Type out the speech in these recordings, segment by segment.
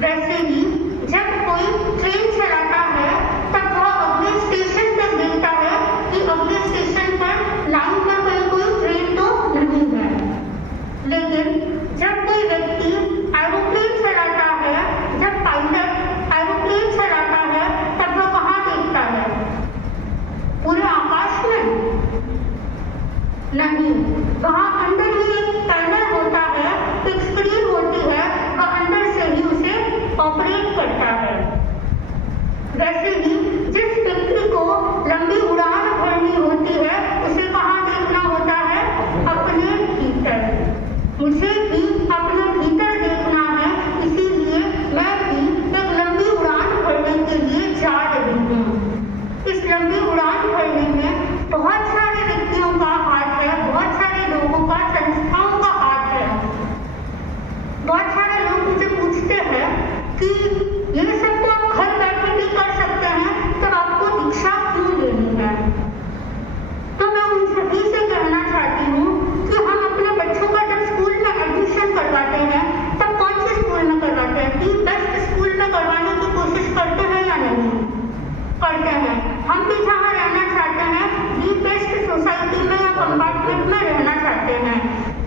वैसे ही जब कोई ट्रेन चलाता है तब वह अगले स्टेशन तक देखता है कि अगले स्टेशन पर लाइन पर कहीं कोई ट्रेन तो नहीं है। लेकिन जब कोई व्यक्ति एरोप्लेन चलाता है, जब पायलट एरोप्लेन चलाता है तब वह कहाँ देखता है? पूरे आकाश में नहीं, वहाँ अंदर ही एक पैनल होता है, एक स्क्रीन होती है, वह अंदर से ही उसे ऑपरेट करता है। वैसे ही जिस व्यक्ति को लंबी उड़ान भरनी होती है उसे कहाँ देखना होता है? अपने भीतर। मुझे भी अपने भीतर देखना है, इसीलिए मैं भी एक लंबी उड़ान भरने के लिए जा रही हूँ। इस लंबी उड़ान भरने में बहुत सारे व्यक्तियों का हाथ है, बहुत सारे लोगों का, संस्थाओं का हाथ है। बहुत सारे लोग मुझे पूछते हैं कि ये सब तो आप घर बैठे भी कर सकते हैं, तो आपको दीक्षा क्यों लेनी है? तो मैं उन सभी से कहना चाहती हूँ कि हम अपने बच्चों का जब स्कूल में एडमिशन करवाते हैं तब कौन से स्कूल में करवाते हैं? दी बेस्ट स्कूल में करवाने की कोशिश करते हैं या नहीं करते हैं? हम भी जहाँ रहना चाहते हैं दी बेस्ट सोसाइटी में या कंपार्टमेंट में रहना चाहते हैं।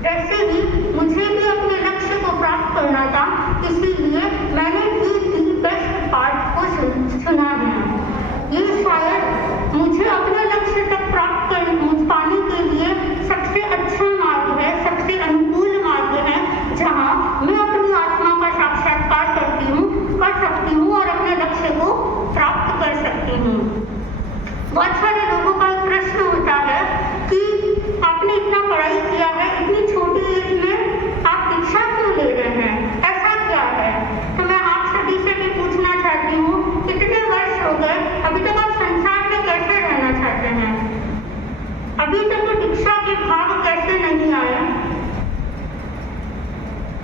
वैसे ही मुझे भी अपने लक्ष्य को प्राप्त करना था, इसीलिए मैंने भी दी बेस्ट पार्ट को चुना है। ये शायद मुझे अपने लक्ष्य तक प्राप्त पाने के लिए सबसे अच्छा मार्ग है, सबसे अनुकूल मार्ग है, जहाँ मैं अपनी आत्मा का साक्षात्कार कर सकती हूँ और अपने लक्ष्य को प्राप्त कर सकती हूँ। बहुत सारे लोगों का एक प्रश्न होता है कि आपने इतना पढ़ाई किया है, इतनी छोटी एज में आप दीक्षा क्यों ले रहे हैं, ऐसा क्या है? तो मैं आप सभी से भी पूछना चाहती हूँ, कितने वर्ष हो गए, अभी तक आप संसार में कैसे रहना चाहते हैं? अभी तक तो दीक्षा के भाव कैसे नहीं आए?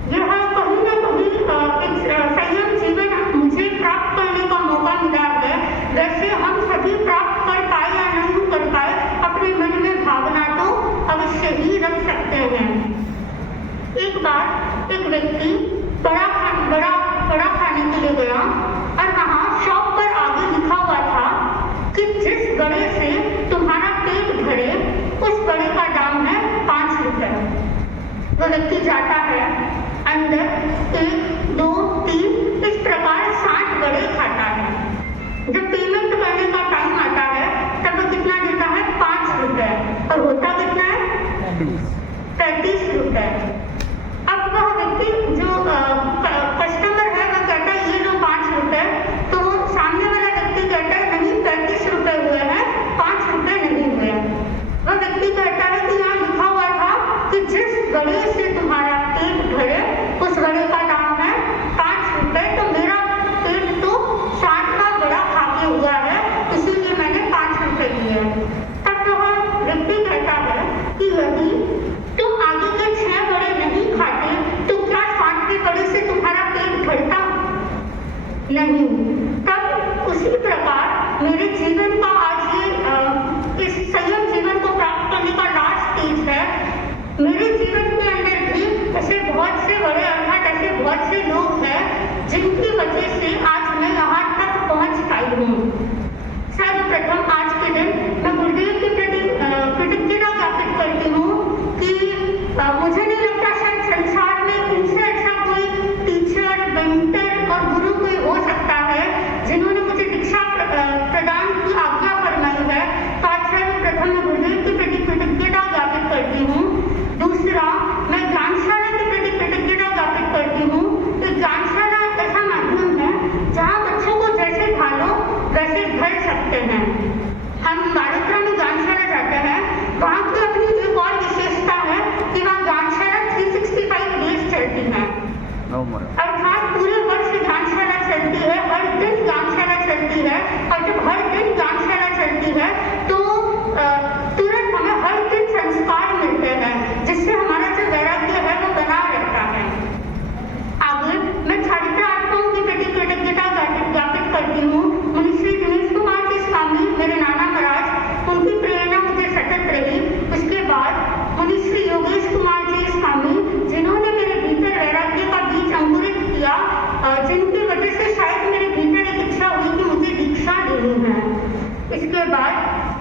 यह कहीं ना कहीं एक संयम जीवन मुझे प्राप्त करने का मौका मिला है। वैसे हम सभी प्राप्त कर पाए या नहीं कर पाए, अपने मन में भावना तो अवश्य ही रख सकते हैं। एक बार एक व्यक्ति बड़ा खाने के लिए गया और वहाँ शॉप पर आगे लिखा हुआ था कि जिस बड़े से तुम्हारा पेट भरे उस बड़े का दाम है 5 रुपए। वो व्यक्ति जाता है, अंदर 1, 2, 3 इस प्रकार 60 बड़े खाता है। जब पेमेंट करने का टाइम आता है तब वो कितना देता है? 5 रुपए। और होता कितना है? 35 रुपए। अब वह व्यक्ति जो कस्टमर है वह कहता है ये लो 5 रुपए, तो सामने वाला व्यक्ति कहता है नहीं 35 रुपए हुए हैं, 5 रुपए नहीं हुए। वह व्यक्ति कहता है कि यहाँ लिखा हुआ था कि जिस बड़े से तुम्हारा पेट भरे उस बड़े का दाम है 5 रुपए, तो मेरा पेट तो 60 का बड़ा खा के हुआ है, इसीलिए मैंने 5 रुपए दिए। तब वह व्यक्ति कहता है कि यदि तुम आगे के 6 बड़े नहीं खाते तो क्या 60वें बड़े से तुम्हारा पेट भरता? नहीं। तब उसी प्रकार मेरे जीवन का आज ये इस संयम जीवन को प्राप्त करने का लास्ट स्टेज है। मेरे जीवन के अंदर भी ऐसे बहुत से बड़े अर्थात ऐसे बहुत से लोग हैं जिनकी वजह से आज मैं यहाँ तक पहुँच पाई हूँ। सर्वप्रथम आज के दिन मैं गुरुदेव के प्रति कृतज्ञता ज्ञापित करती हूँ कि मुझे नहीं लगता शायद संसार में इनसे अच्छा कोई टीचर, मेंटर और गुरु कोई हो सकता है जिन्होंने मुझे दीक्षा प्रदान की आज्ञा फरमाई है। तो आज सर्वप्रथम मैं गुरुदेव के प्रति कृतज्ञता ज्ञापित करती हूँ। दूसरा, मैं ज्ञानशाला के प्रति कृतज्ञता ज्ञापित करती हूँ। एक ज्ञानशाला ऐसा माध्यम है जहाँ बच्चों को जैसे ढालो वैसे भर सकते हैं। हम बाड़ेपरा में ज्ञानशाला जाते हैं, वहाँ की अपनी एक और विशेषता है कि वहाँ ज्ञानशाला 365 डेज चलती है, अर्थात पूरे वर्ष ज्ञानशाला चलती है, हर दिन ज्ञानशाला चलती है। और जब हर दिन ज्ञानशाला चलती है तो तुरंत हमें हर दिन संस्कार मिलते हैं, जिससे हमारा जो वैराग्य है वो बना रहता है। आगे मैं छात्र आत्माओं के प्रति कृतज्ञता ज्ञापित करती हूँ। मुनिश्री दिनेश कुमार जी स्वामी, मेरे नाना महाराज, उनकी प्रेरणा मुझे सतत रही। उसके बाद मुनिश्री योगेश कुमार जी स्वामी, जिन्होंने मेरे भीतर वैराग्य का बीज अंकुरित किया, जिनके उसके बाद